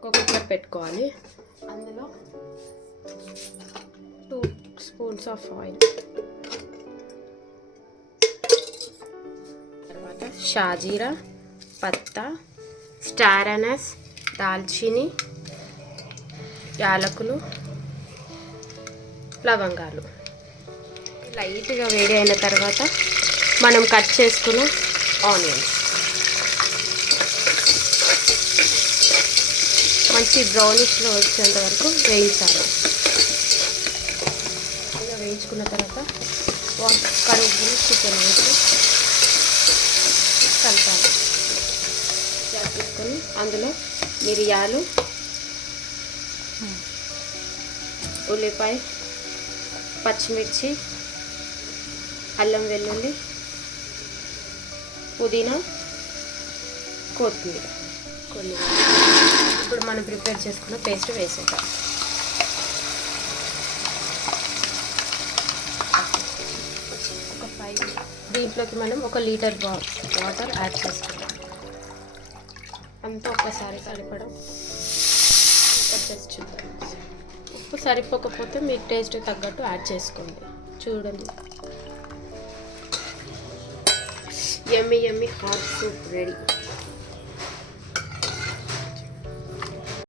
ఒక కుక్కర్ పెట్టుకోవాలి. అందులో 2 స్పూన్స్ ఆఫ్ ఆయిల్, తర్వాత షాజీరా, పత్తా, స్టార్ అనస్, దాల్చిని, యాలకులు, లవంగాలు. లైట్గా వేడి అయిన తర్వాత మనం కట్ చేసుకున్న ఆనియన్స్ మంచి బ్రౌనిష్లో వచ్చేంత వరకు వేయించాలి. ఇలా వేయించుకున్న తర్వాత కడుగు చికెన్ వేసి కలపాలి. తీసుకొని అందులో మిరియాలు, ఉల్లిపాయ, పచ్చిమిర్చి, అల్లం వెల్లుల్లి, పుదీనా, కొత్తిమీర కొన్ని. ఇప్పుడు మనం ప్రిపేర్ చేసుకున్న పేస్ట్ వేసేద్దాం. ఒక 5 దీంట్లోకి మనం 1 లీటర్ వాటర్ యాడ్ చేసుకుందాం. అంతా ఒక్కసారి సరిపడం టేస్ట్ చూద్దాం. ఉప్పు సరిపోకపోతే మీ టేస్ట్ తగ్గట్టు యాడ్ చేసుకోండి. చూడండి, యమ్మీ యమ్మీ హాట్ సూప్ రెడీ.